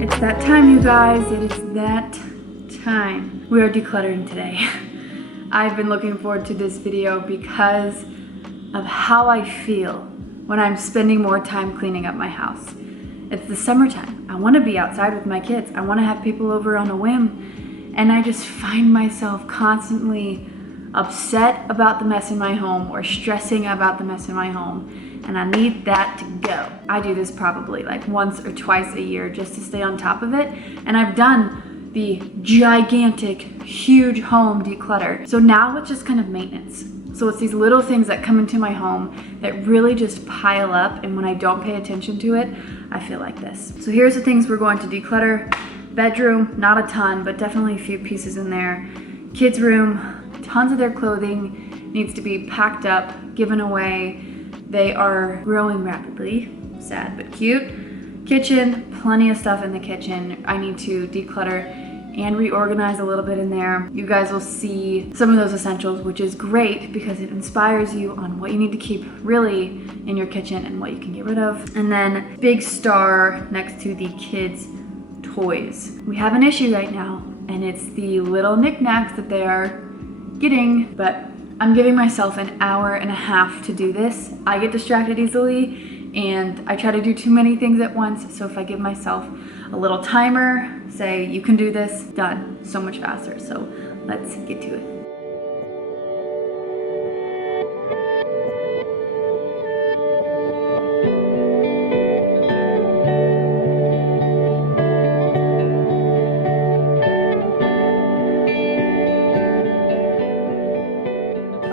It's that time, you guys. It is that time. We are decluttering today. I've been looking forward to this video because of how I feel when I'm spending more time cleaning up my house. It's the summertime. I want to be outside with my kids. I want to have people over on a whim. And I just find myself constantly upset about the mess in my home or stressing about the mess in my home. And I need that to go. I do this probably like once or twice a year just to stay on top of it. And I've done the gigantic, huge home declutter. So now it's just kind of maintenance. So it's these little things that come into my home that really just pile up, and when I don't pay attention to it, I feel like this. So here's the things we're going to declutter. Bedroom, not a ton, but definitely a few pieces in there. Kids' room, tons of their clothing needs to be packed up, given away. They are growing rapidly, sad but cute. Kitchen, plenty of stuff in the kitchen. I need to declutter and reorganize a little bit in there. You guys will see some of those essentials, which is great because it inspires you on what you need to keep really in your kitchen and what you can get rid of. And then big star next to the kids' toys. We have an issue right now, and it's the little knickknacks that they are getting, but I'm giving myself an hour and a half to do this. I get distracted easily and I try to do too many things at once. So if I give myself a little timer, say you can do this, done so much faster. So let's get to it.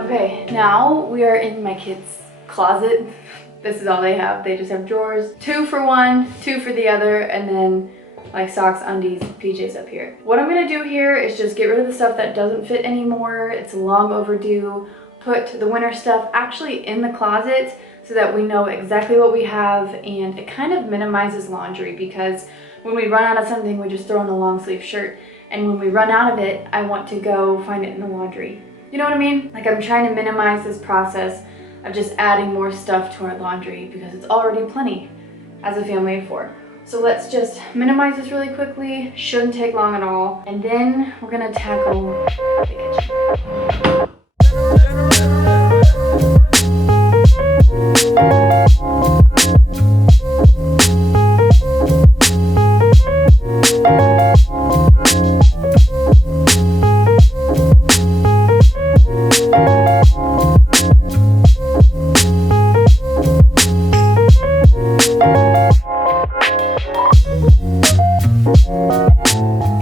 Okay, now we are in my kids' closet. This is all they have. They just have drawers. 2 for one, 2 for the other, and then like socks, undies, PJs up here. What I'm gonna do here is just get rid of the stuff that doesn't fit anymore. It's long overdue. Put the winter stuff actually in the closet so that we know exactly what we have, and it kind of minimizes laundry because when we run out of something, we just throw in the long sleeve shirt. And when we run out of it, I want to go find it in the laundry. You know what I mean? Like, I'm trying to minimize this process of just adding more stuff to our laundry because it's already plenty as a family of 4. So let's just minimize this really quickly. Shouldn't take long at all. And then we're gonna tackle the kitchen.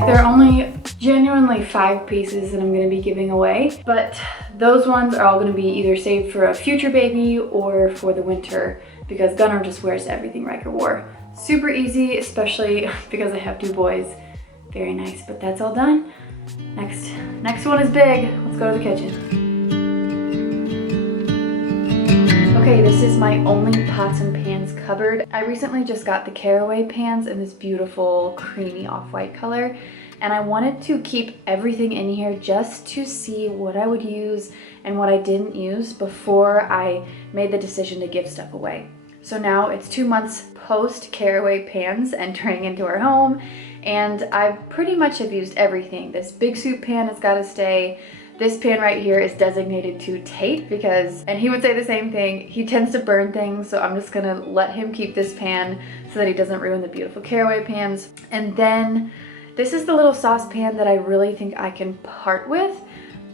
There are only genuinely 5 pieces that I'm going to be giving away, but those ones are all going to be either saved for a future baby or for the winter because Gunnar just wears everything Riker wore. Super easy, especially because I have 2 boys. Very nice, but that's all done. Next one is big. Let's go to the kitchen. Okay, this is my only pots and pans cupboard. I recently just got the caraway pans in this beautiful creamy off-white color, and I wanted to keep everything in here just to see what I would use and what I didn't use before I made the decision to give stuff away. So now it's 2 months post caraway pans entering into our home, and I pretty much have used everything. This big soup pan has got to stay. This pan right here is designated to Tate because, and he would say the same thing, he tends to burn things, so I'm just gonna let him keep this pan so that he doesn't ruin the beautiful caraway pans. And then this is the little saucepan that I really think I can part with.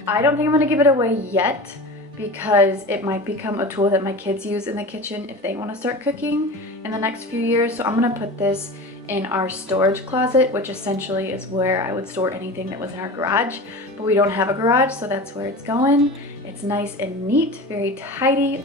I don't think I'm gonna give it away yet because it might become a tool that my kids use in the kitchen if they wanna start cooking in the next few years. So I'm gonna put this in our storage closet, which essentially is where I would store anything that was in our garage, but we don't have a garage, so that's where it's going. It's nice and neat, very tidy.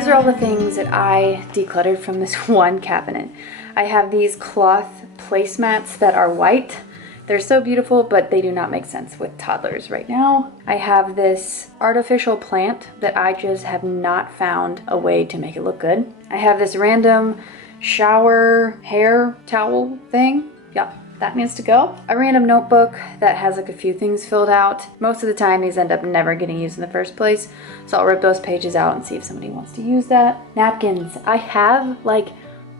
these are all the things that I decluttered from this one cabinet. I have these cloth placemats that are white. They're so beautiful, but they do not make sense with toddlers right now. I have this artificial plant that I just have not found a way to make it look good. I have this random shower hair towel thing. Yeah, that needs to go. A random notebook that has like a few things filled out. Most of the time these end up never getting used in the first place, so I'll rip those pages out and see if somebody wants to use that. Napkins. I have like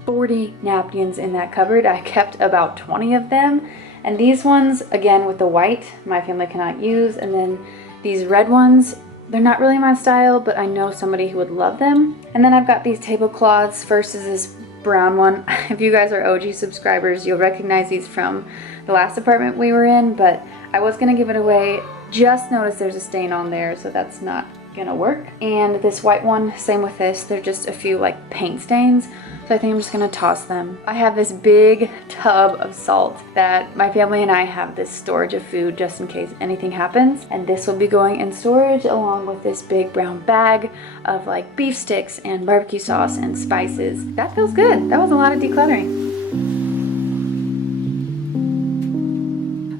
40 napkins in that cupboard. I kept about 20 of them, and these ones, again with the white, my family cannot use, and then these red ones, they're not really my style, but I know somebody who would love them. And then I've got these tablecloths. First is this brown one. If you guys are OG subscribers, you'll recognize these from the last apartment we were in, but I was gonna give it away. Just noticed there's a stain on there, so that's not gonna work. And this white one, same with this. They're just a few like paint stains, so I think I'm just gonna toss them. I have this big tub of salt that my family and I have this storage of food just in case anything happens, and this will be going in storage along with this big brown bag of like beef sticks and barbecue sauce and spices. That feels good. That was a lot of decluttering.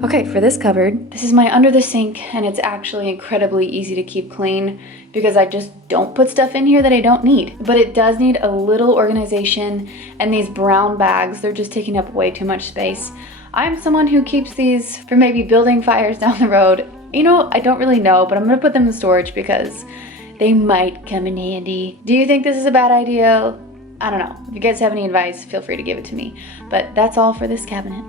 Okay, for this cupboard, this is my under the sink, and it's actually incredibly easy to keep clean because I just don't put stuff in here that I don't need. But it does need a little organization, and these brown bags, they're just taking up way too much space. I'm someone who keeps these for maybe building fires down the road. You know, I don't really know, but I'm gonna put them in storage because they might come in handy. Do you think this is a bad idea? I don't know. If you guys have any advice, feel free to give it to me. But that's all for this cabinet.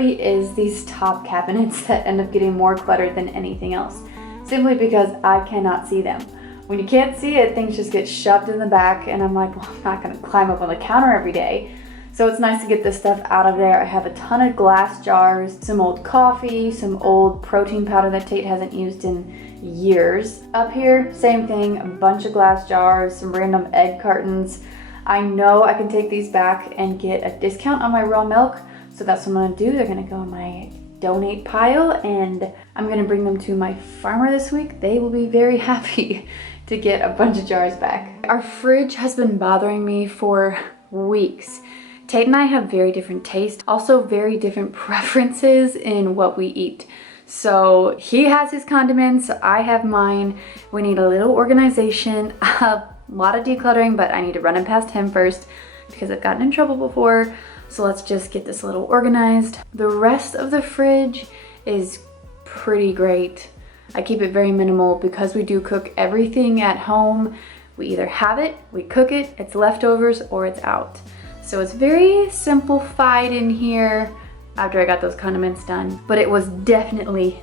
Is these top cabinets that end up getting more cluttered than anything else, simply because I cannot see them. When you can't see it, things just get shoved in the back, and I'm like, well, I'm not gonna climb up on the counter every day. So it's nice to get this stuff out of there. I have a ton of glass jars, some old coffee, some old protein powder that Tate hasn't used in years. Up here, same thing, a bunch of glass jars, some random egg cartons. I know I can take these back and get a discount on my raw milk, so that's what I'm gonna do. They're gonna go in my donate pile, and I'm gonna bring them to my farmer this week. They will be very happy to get a bunch of jars back. Our fridge has been bothering me for weeks. Tate and I have very different tastes, also very different preferences in what we eat. So he has his condiments, I have mine. We need a little organization, a lot of decluttering, but I need to run it past him first because I've gotten in trouble before. So let's just get this a little organized. The rest of the fridge is pretty great. I keep it very minimal because we do cook everything at home. We either have it, we cook it, it's leftovers, or it's out. So it's very simplified in here after I got those condiments done, but it was definitely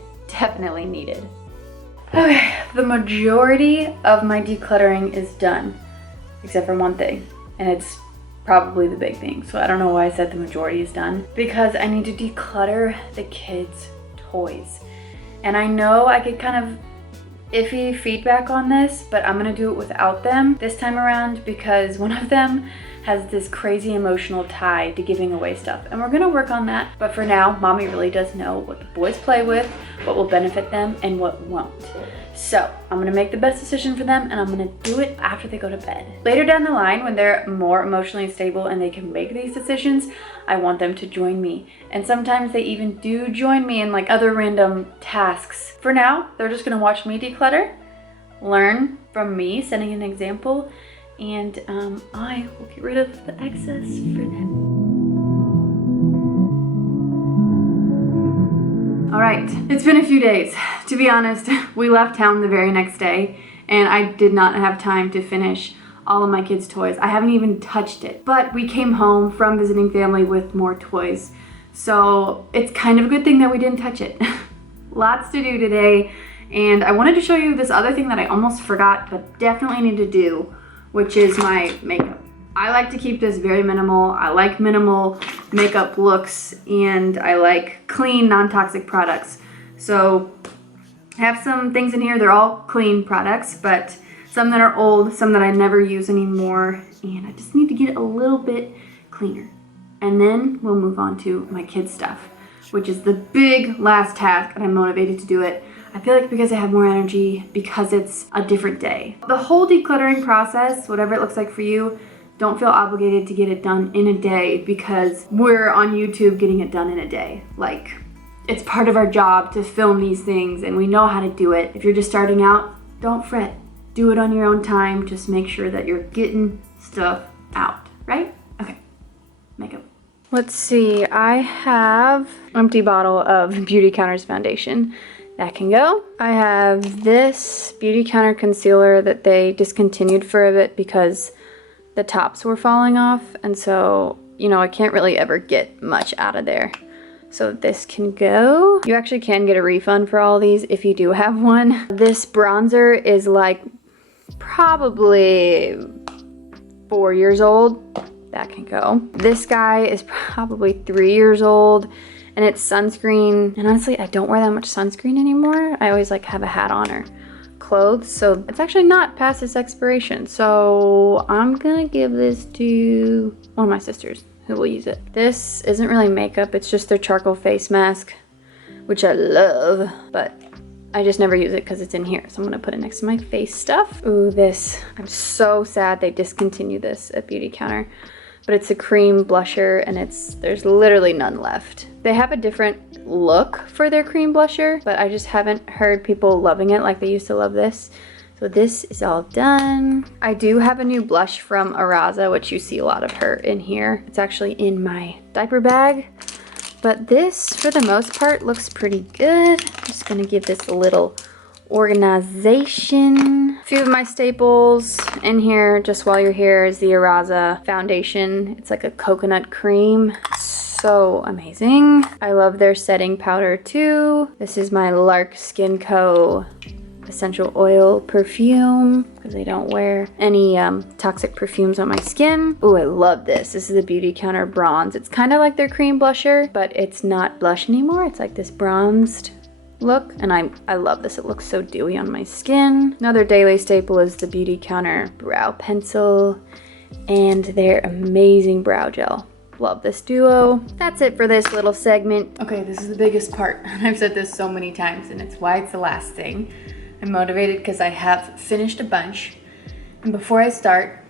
needed. Okay, the majority of my decluttering is done, except for one thing, and it's probably the big thing. So I don't know why I said the majority is done, because I need to declutter the kids' toys. And I know I get kind of iffy feedback on this, but I'm gonna do it without them this time around because one of them has this crazy emotional tie to giving away stuff, and we're gonna work on that. But for now, mommy really does know what the boys play with, what will benefit them, and what won't. So I'm gonna make the best decision for them, and I'm gonna do it after they go to bed. Later down the line, when they're more emotionally stable and they can make these decisions, I want them to join me. And sometimes they even do join me in like other random tasks. For now, they're just gonna watch me declutter, learn from me, setting an example, and I will get rid of the excess for them. All right, it's been a few days. To be honest, we left town the very next day, and I did not have time to finish all of my kids' toys. I haven't even touched it, but we came home from visiting family with more toys. So it's kind of a good thing that we didn't touch it. Lots to do today, And I wanted to show you this other thing that I almost forgot, but definitely need to do, which is my makeup. I like to keep this very minimal. I like minimal makeup looks, and I like clean, non-toxic products. So I have some things in here. They're all clean products, but some that are old, some that I never use anymore, and I just need to get it a little bit cleaner. And then we'll move on to my kids' stuff, which is the big last task, and I'm motivated to do it. I feel like because I have more energy, because it's a different day. The whole decluttering process, whatever it looks like for you, don't feel obligated to get it done in a day because we're on YouTube getting it done in a day. Like, it's part of our job to film these things and we know how to do it. If you're just starting out, don't fret. Do it on your own time. Just make sure that you're getting stuff out, right? Okay, makeup. Let's see, I have an empty bottle of Beauty Counter's foundation. That can go. I have this Beauty Counter concealer that they discontinued for a bit because the tops were falling off, and so, you know, I can't really ever get much out of there. So this can go. You actually can get a refund for all these if you do have one. This bronzer is like probably 4 years old. That can go. This guy is probably 3 years old, and it's sunscreen. And honestly, I don't wear that much sunscreen anymore. I always like have a hat on or clothes, so it's actually not past its expiration. So I'm gonna give this to one of my sisters who will use it. This isn't really makeup, it's just their charcoal face mask, which I love, but I just never use it because it's in here. So I'm gonna put it next to my face stuff. Ooh, this, I'm so sad they discontinued this at Beauty Counter, but it's a cream blusher and there's literally none left. They have a different look for their cream blusher, but I just haven't heard people loving it like they used to love this. So this is all done. I do have a new blush from Araza, which you see a lot of her in here. It's actually in my diaper bag, but this, for the most part, looks pretty good. I'm just gonna give this a little organization. A few of my staples in here, just while you're here, is the Araza foundation. It's like a coconut cream. So amazing. I love their setting powder too. This is my Lark Skin Co. essential oil perfume because I don't wear any toxic perfumes on my skin. Oh, I love this. This is the Beauty Counter bronze. It's kind of like their cream blusher, but it's not blush anymore. It's like this bronzed look, and I love this. It looks so dewy on my skin. Another daily staple is the Beauty Counter brow pencil and their amazing brow gel. Love this duo. That's it for this little segment. Okay, this is the biggest part. I've said this so many times, and it's why it's the last thing. I'm motivated because I have finished a bunch. And before I start,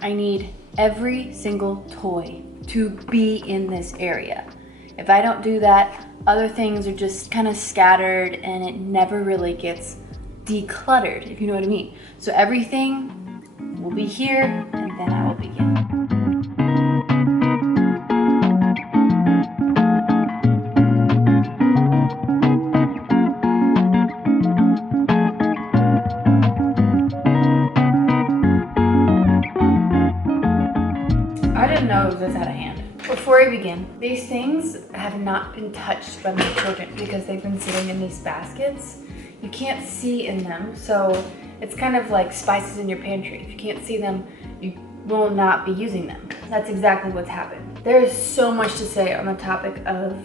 I need every single toy to be in this area. If I don't do that, other things are just kind of scattered and it never really gets decluttered, if you know what I mean. So everything will be here, and then I will begin. I didn't know it was this out of hand. Before I begin, these things have not been touched by my children because they've been sitting in these baskets. You can't see in them, so it's kind of like spices in your pantry. If you can't see them, you will not be using them. That's exactly what's happened. There is so much to say on the topic of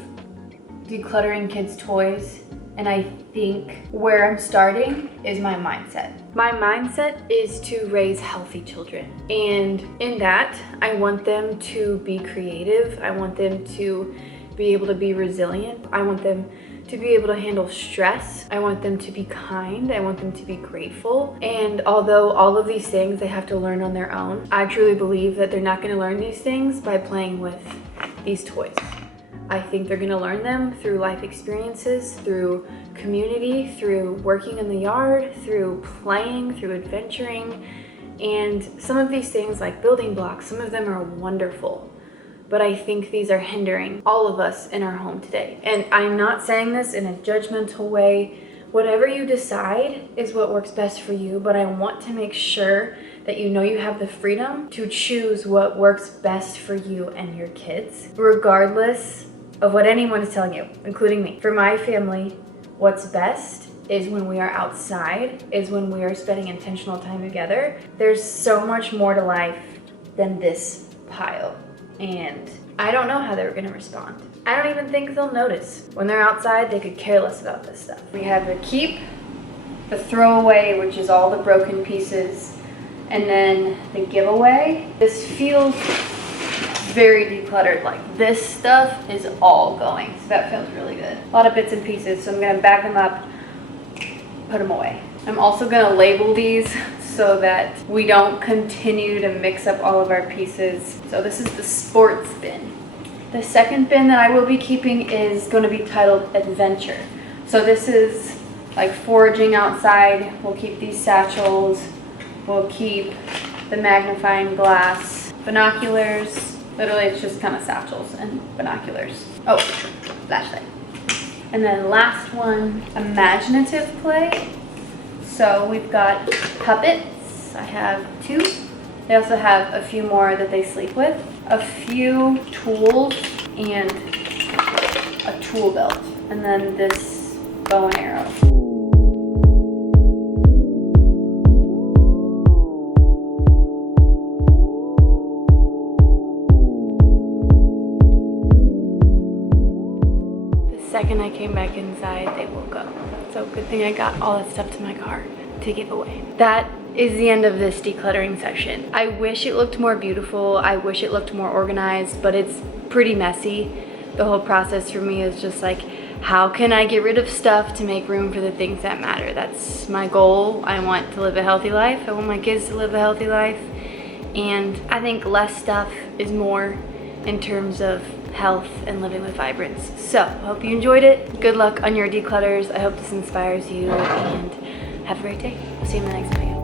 decluttering kids' toys, and I think where I'm starting is my mindset. My mindset is to raise healthy children. And in that, I want them to be creative. I want them to be able to be resilient. I want them to be able to handle stress. I want them to be kind. I want them to be grateful. And although all of these things they have to learn on their own, I truly believe that they're not gonna learn these things by playing with these toys. I think they're gonna learn them through life experiences, through community, through working in the yard, through playing, through adventuring. And some of these things, like building blocks, some of them are wonderful, but I think these are hindering all of us in our home today. And I'm not saying this in a judgmental way. Whatever you decide is what works best for you, but I want to make sure that you know you have the freedom to choose what works best for you and your kids, regardless of what anyone is telling you, including me. For my family, what's best is when we are outside, is when we are spending intentional time together. There's so much more to life than this pile. And I don't know how they're gonna respond. I don't even think they'll notice. When they're outside, they could care less about this stuff. We have the keep, the throwaway, which is all the broken pieces, and then the giveaway. This feels very decluttered. Like this stuff is all going, so that feels really good. A lot of bits and pieces, so I'm gonna back them up, put them away. I'm also gonna label these so that we don't continue to mix up all of our pieces. So this is the sports bin. The second bin that I will be keeping is going to be titled Adventure. So this is like foraging outside. We'll keep these satchels. We'll keep the magnifying glass, binoculars. Literally it's just kind of satchels and binoculars. Oh, flashlight. And then last one, imaginative play. So we've got puppets. I have 2. They also have a few more that they sleep with. A few tools and a tool belt. And then this bow and arrow. The second I came back inside, they woke up. So good thing I got all that stuff to my car to give away. That is the end of this decluttering session. I wish it looked more beautiful. I wish it looked more organized, but it's pretty messy. The whole process for me is just like, how can I get rid of stuff to make room for the things that matter? That's my goal. I want to live a healthy life. I want my kids to live a healthy life. And I think less stuff is more in terms of health and living with vibrance. So, hope you enjoyed it. Good luck on your declutters. I hope this inspires you and have a great day. I'll see you in the next video.